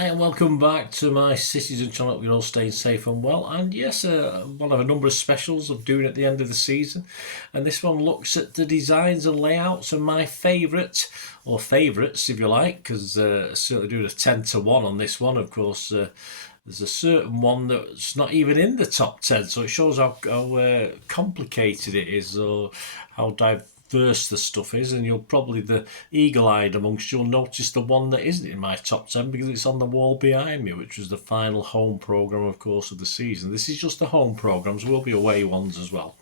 Hi and welcome back to my Citizen channel. Hope you're all staying safe and well. And yes, one of a number of specials I'm doing at the end of the season. And this one looks at the designs and layouts of my favourite, or favourites if you like, because certainly doing a 10 to 1 on this one. Of course, there's a certain one that's not even in the top 10, so it shows how complicated it is, or how diverse the stuff is. And you'll probably, the eagle-eyed amongst you'll notice the one that isn't in my top 10 because it's on the wall behind me, which was the final home programme, of course, of the season. This is just the home programmes. There will be away ones as well.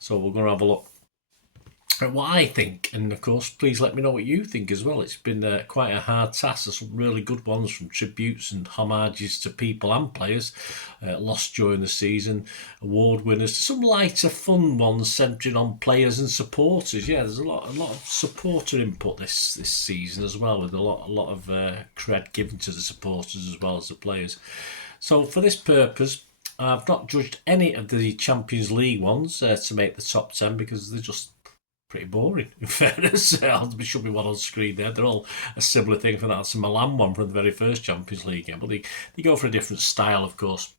So we're going to have a look at what I think, and of course please let me know what you think as well. It's been quite a hard task. There's some really good ones, from tributes and homages to people and players lost during the season, award winners, to some lighter fun ones centering on players and supporters. Yeah, there's a lot of supporter input this season as well, with a lot of cred given to the supporters as well as the players. So for this purpose, I've not judged any of the Champions League ones to make the top 10 because they're just pretty boring, in fairness. There should be one on screen there. They're all a similar thing. For that's a Milan one from the very first Champions League game, but they go for a different style, of course,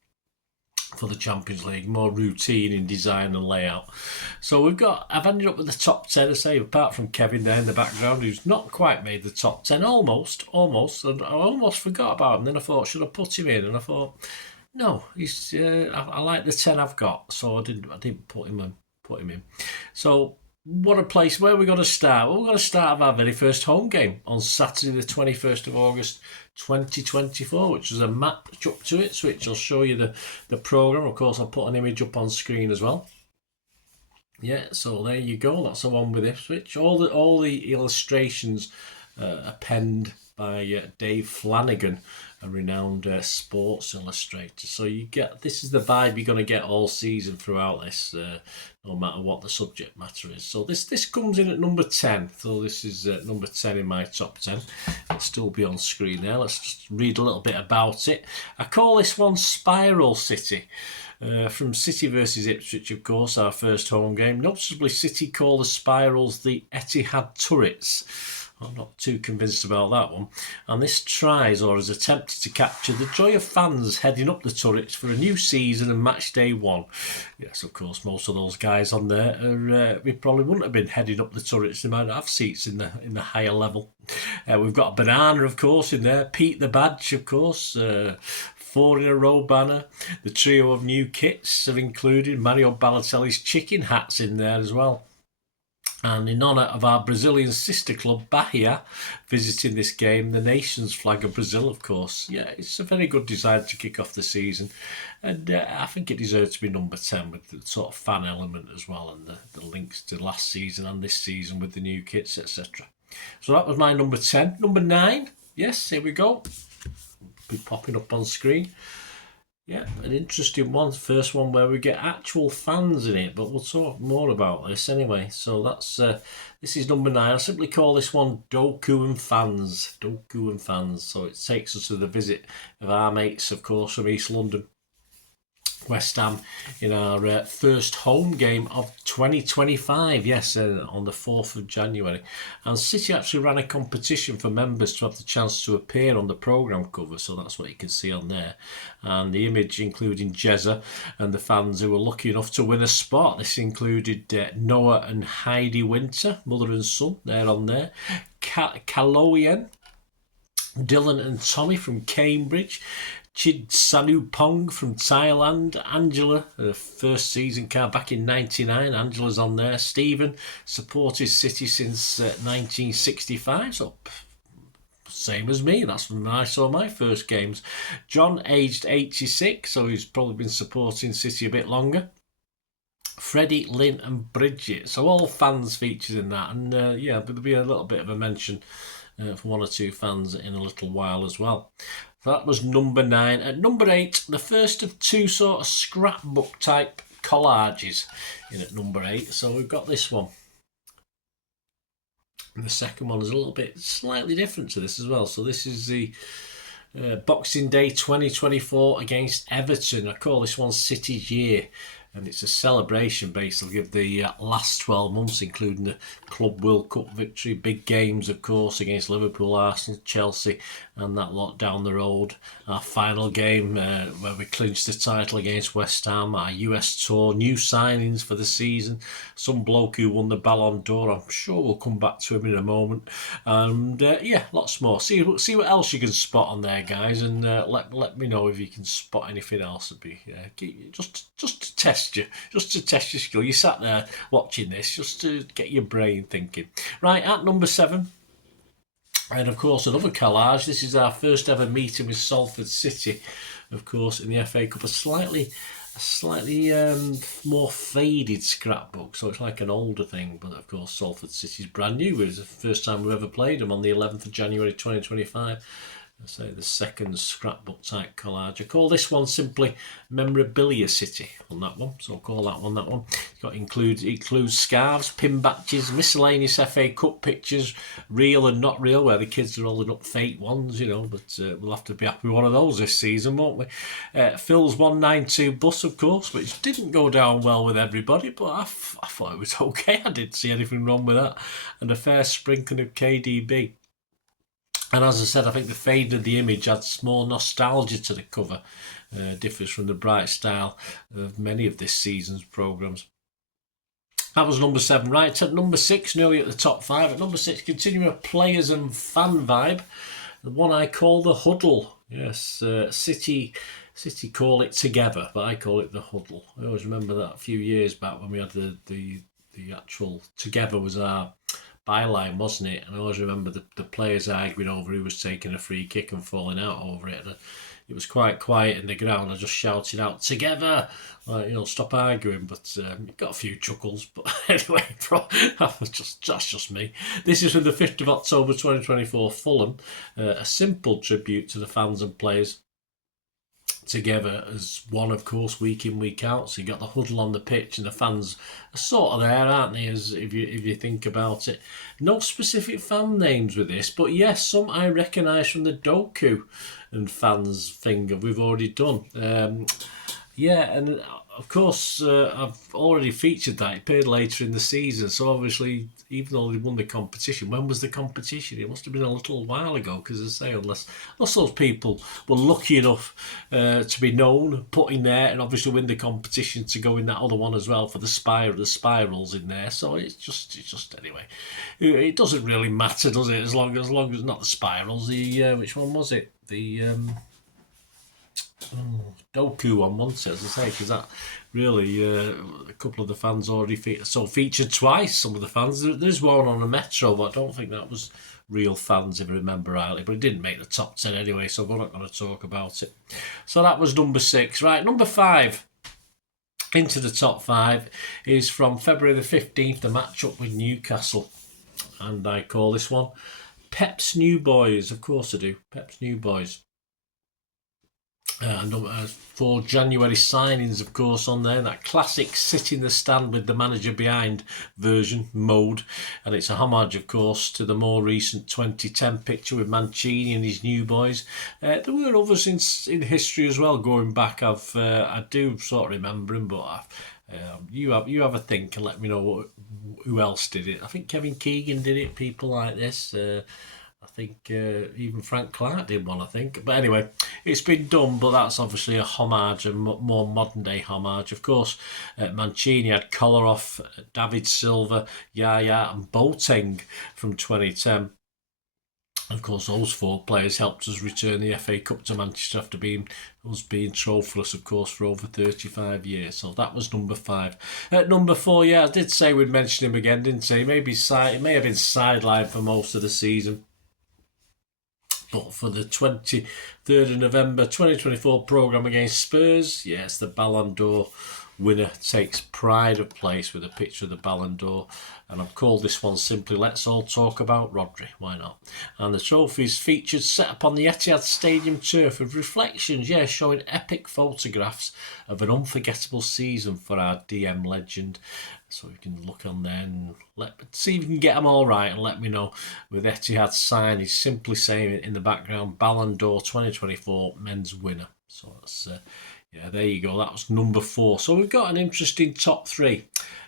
for the Champions League, more routine in design and layout. So I've ended up with the top 10, I say, apart from Kevin there in the background, who's not quite made the top 10, almost, and I almost forgot about him. Then I thought, should I put him in? And I thought, no, he's. I like the 10 I've got, so I didn't put him in. So what a place. Where are we going to start? Well, we're going to start with our very first home game on Saturday the 21st of August 2024, which is a match up to it, which I'll show you the programme. Of course, I'll put an image up on screen as well. Yeah, so there you go. That's the one with Ipswich. All the illustrations are penned by Dave Flanagan, a renowned sports illustrator. So this is the vibe you're going to get all season throughout this, no matter what the subject matter is. So this comes in at number 10. So this is number 10 in my top 10. It'll still be on screen there. Let's just read a little bit about it. I call this one Spiral City. From City versus Ipswich, of course, our first home game. Noticeably, City call the spirals the Etihad turrets. I'm not too convinced about that one. And this tries, or has attempted to capture the joy of fans heading up the turrets for a new season and match day 1. Yes, of course, most of those guys on there we probably wouldn't have been heading up the turrets. They might have seats in the higher level. We've got a banana, of course, in there. Pete the Badge, of course. 4 in a row banner. The trio of new kits have included Mario Balotelli's chicken hats in there as well. And in honour of our Brazilian sister club, Bahia, visiting this game, the nation's flag of Brazil, of course. Yeah, it's a very good design to kick off the season. And I think it deserves to be number 10 with the sort of fan element as well, and the links to last season and this season with the new kits, etc. So that was my number 10. Number 9, yes, here we go. Be popping up on screen. Yeah, an interesting one. First one where we get actual fans in it, but we'll talk more about this anyway. So this is number 9. I simply call this one Doku and Fans. Doku and Fans. So it takes us to the visit of our mates, of course, from East London, West Ham, in our first home game of 2025, yes, on the 4th of January. And City actually ran a competition for members to have the chance to appear on the programme cover, so that's what you can see on there. And the image including Jezza and the fans who were lucky enough to win a spot. This included Noah and Heidi Winter, mother and son, they're on there. Kaloyan, Dylan and Tommy from Cambridge. Chid Sanupong from Thailand. Angela, her first season car back in 99. Angela's on there. Stephen, supported City since 1965. So same as me. That's when I saw my first games. John, aged 86, so he's probably been supporting City a bit longer. Freddie, Lynn and Bridget. So all fans featured in that. And yeah, there'll be a little bit of a mention for one or two fans in a little while as well. So that was number 9. At number 8, the first of 2 sort of scrapbook type collages in at number 8. So we've got this one. And the second one is a little bit slightly different to this as well. So this is the Boxing Day 2024 against Everton. I call this one City's Year. and it's a celebration basically of the last 12 months, including the Club World Cup victory, big games of course against Liverpool, Arsenal, Chelsea and that lot down the road. Our final game where we clinched the title against West Ham, our US tour, new signings for the season, some bloke who won the Ballon d'Or, I'm sure we'll come back to him in a moment, and yeah, lots more. See what else you can spot on there, guys, and let me know if you can spot anything else. It'd be just to test you, just to test your skill. You sat there watching this just to get your brain thinking. Right, at number 7, and of course another collage. This is our first ever meeting with Salford City, of course, in the FA Cup. A slightly more faded scrapbook, so it's like an older thing, but of course Salford City's brand new. It was the first time we ever played them on the 11th of January 2025. I say the second scrapbook type collage. I call this one simply Memorabilia City on that one, so I'll call that one that one. It includes scarves, pin badges, miscellaneous FA Cup pictures, real and not real, where the kids are holding up fake ones, but we'll have to be happy with one of those this season, won't we? Phil's 192 bus, of course, which didn't go down well with everybody, but I thought it was okay. I didn't see anything wrong with that. And a fair sprinkling of KDB. And as I said, I think the fade of the image adds more nostalgia to the cover. Differs from the bright style of many of this season's programmes. That was number 7. Right, at number 6, nearly at the top 5. At number 6, continuing a players and fan vibe. The one I call the huddle. Yes, City call it together, but I call it the huddle. I always remember that a few years back when we had the actual together was our byline, wasn't it? And I always remember the players arguing over who was taking a free kick and falling out over it. And it was quite quiet in the ground. I just shouted out, together! Like, stop arguing. But it got a few chuckles. But anyway, that's just me. This is from the 5th of October 2024, Fulham. A simple tribute to the fans and players together as one, of course, week in, week out. So you got the huddle on the pitch and the fans are sort of there, aren't they, as if you think about it. No specific fan names with this, but yes, some I recognise from the Doku and fans thing that we've already done. Yeah, and of course, I've already featured that. It appeared later in the season, so obviously, even though they won the competition, when was the competition? It must have been a little while ago, because as I say, unless those people were lucky enough to be known, put in there, and obviously win the competition to go in that other one as well for the spirals in there. So it's just anyway, it doesn't really matter, does it? As long as not the spirals. The which one was it? The Doku one, wasn't it, as I say, because that really a couple of the fans already featured twice. Some of the fans, there's one on a Metro, but I don't think that was real fans, if I remember rightly, but it didn't make the top 10 anyway, so we're not going to talk about it. So that was number 6. Right, number 5 into the top 5 is from February the 15th, the match-up with Newcastle, and I call this one Pep's New Boys. Of course I do, Pep's New Boys. For January signings, of course, on there, that classic sit in the stand with the manager behind version mode, and it's a homage, of course, to the more recent 2010 picture with Mancini and his new boys. There were others in history as well going back. I do sort of remember him, but you have a think and let me know who else did it. I think Kevin Keegan did it. People like this. I think even Frank Clark did one, I think. But anyway, it's been done, but that's obviously a homage, a more modern-day homage. Of course, Mancini had Kolarov, David Silva, Yaya and Boateng from 2010. Of course, those 4 players helped us return the FA Cup to Manchester after being trophyless, of course, for over 35 years. So that was number 5. At number 4, yeah, I did say we'd mention him again, didn't I? He may have been sidelined for most of the season. But for the 23rd of November 2024 programme against Spurs, yes, the Ballon d'Or winner takes pride of place with a picture of the Ballon d'Or. And I've called this one simply Let's All Talk About Rodri. Why not? And the trophies featured set up on the Etihad Stadium turf with reflections, showing epic photographs of an unforgettable season for our DM legend. So you can look on there and see if you can get them all right and let me know. With Etihad signage simply saying in the background, Ballon d'Or 2024 men's winner. So that's Yeah, there you go. That was number 4. So we've got an interesting top 3.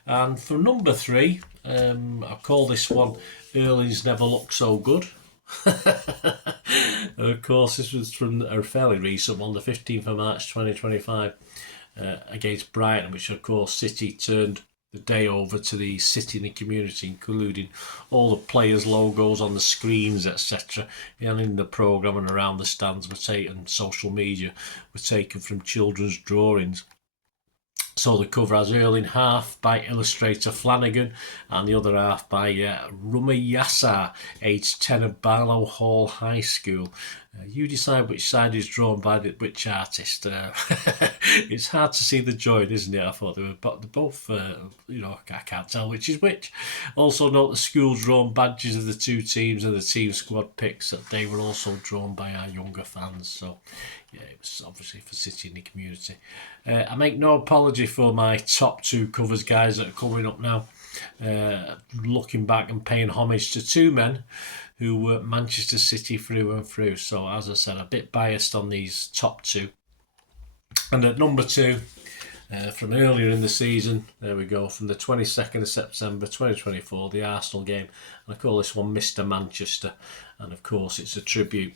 And for number 3, I call this one Erling's Never Looked So Good. Of course, this was from a fairly recent one, the 15th of March 2025, against Brighton, which of course City turned the day over to the City in the community, including all the players' logos on the screens, etc. And in the programme and around the stands were taken, social media were taken from children's drawings. So the cover has Erling half by illustrator Flanagan and the other half by Rumayasa, aged 10 of Barlow Hall High School. You decide which side is drawn by which artist. It's hard to see the joint, isn't it? I thought they were both, I can't tell which is which. Also note the school drawn badges of the two teams and the team squad pics that they were also drawn by our younger fans. So yeah, it was obviously for City in the community. I make no apology for my top 2 covers, guys, that are coming up now. Looking back and paying homage to 2 men who were Manchester City through and through. So as I said, a bit biased on these top 2. And at number 2, from earlier in the season, there we go, from the 22nd of September 2024, the Arsenal game. And I call this one Mr. Manchester. And of course, it's a tribute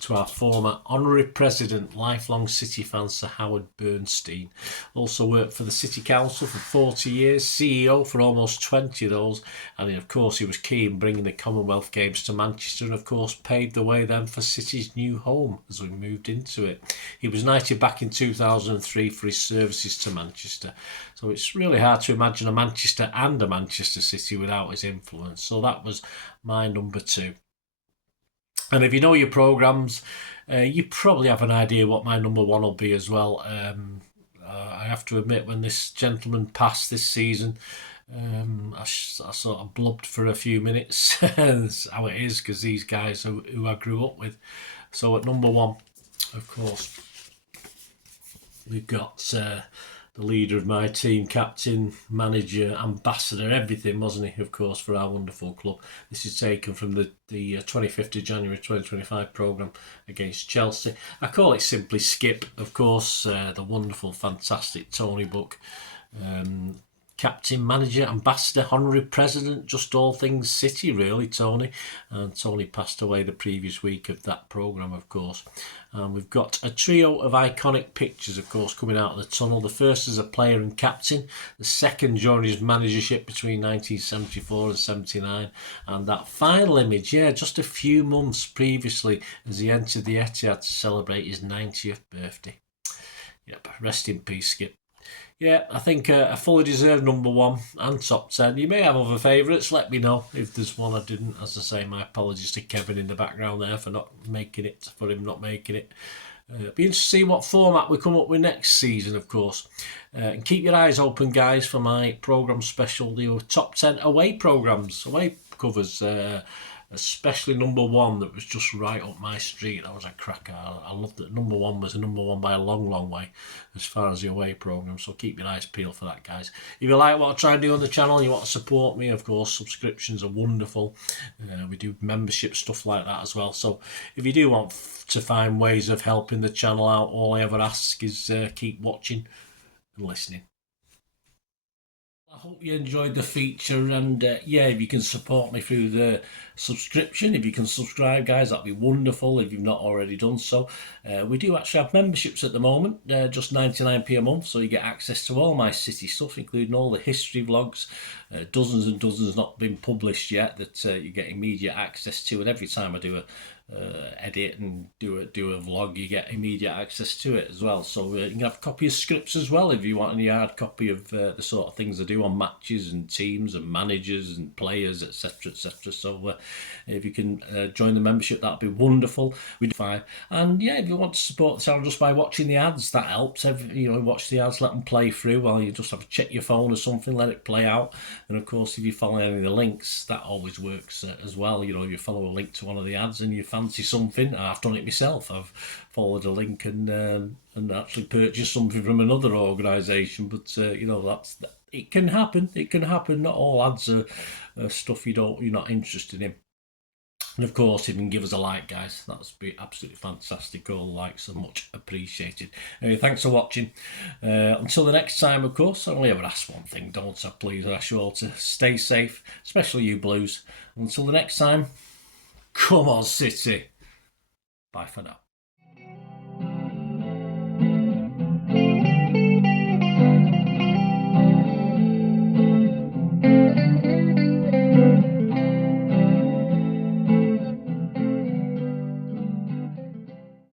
to our former honorary president, lifelong City fan Sir Howard Bernstein. Also worked for the City Council for 40 years, CEO for almost 20 of those, and of course he was key in bringing the Commonwealth Games to Manchester and of course paved the way then for City's new home as we moved into it. He was knighted back in 2003 for his services to Manchester, so it's really hard to imagine a Manchester and a Manchester City without his influence. So that was my number 2. And if you know your programmes, you probably have an idea what my number 1 will be as well. I have to admit, when this gentleman passed this season, I sort of blubbed for a few minutes. That's how it is, because these guys are who I grew up with. So at number 1, of course, we've got the leader of my team, captain, manager, ambassador, everything, wasn't he, of course, for our wonderful club. This is taken from the 25th of January 2025 programme against Chelsea. I call it simply Skip, of course, the wonderful, fantastic Tony Book. Captain, manager, ambassador, honorary president, just all things City, really, Tony. And Tony passed away the previous week of that programme, of course. And we've got a trio of iconic pictures, of course, coming out of the tunnel. The first as a player and captain, the second during his managership between 1974 and 79, and that final image, just a few months previously as he entered the Etihad to celebrate his 90th birthday. Yep, rest in peace, Skip. Yeah, I think a fully deserved number 1 and top 10. You may have other favourites. Let me know if there's one I didn't. As I say, my apologies to Kevin in the background there for not making it, for him not making it. Be interested to see what format we come up with next season, of course. And keep your eyes open, guys, for my programme special, the top 10 away programmes, away covers. Especially number 1 that was just right up my street. That was a cracker. I loved it. Number 1 was a number 1 by a long, long way as far as the away programme. So keep your eyes peeled for that, guys. If you like what I try and do on the channel and you want to support me, of course, subscriptions are wonderful. We do membership stuff like that as well. So if you do want to find ways of helping the channel out, all I ever ask is keep watching and listening. I hope you enjoyed the feature, and if you can support me through the subscription, if you can subscribe, guys, that'd be wonderful if you've not already done so. We do actually have memberships at the moment, just 99p a month, so you get access to all my City stuff, including all the history vlogs, dozens and dozens not been published yet that you get immediate access to, and every time I do a edit and do a vlog, you get immediate access to it as well. So you can have a copy of scripts as well if you want any hard copy of the sort of things I do on matches and teams and managers and players, etc, etc. So if you can join the membership, that'd be wonderful. We'd fine. And if you want to support the channel just by watching the ads, that helps. Watch the ads, let them play through while you just have to check your phone or something, let it play out. And of course, if you follow any of the links, that always works as well. If you follow a link to one of the ads and you fancy something, I've done it myself. I've followed a link and actually purchased something from another organisation. But it can happen. It can happen. Not all ads are stuff you're not interested in. And of course, even give us a like, guys. That would be absolutely fantastic. All the likes are much appreciated. Anyway, thanks for watching. Until the next time, of course, I only ever ask one thing, don't I? Please, I ask you all to stay safe, especially you Blues. Until the next time, come on, City. Bye for now.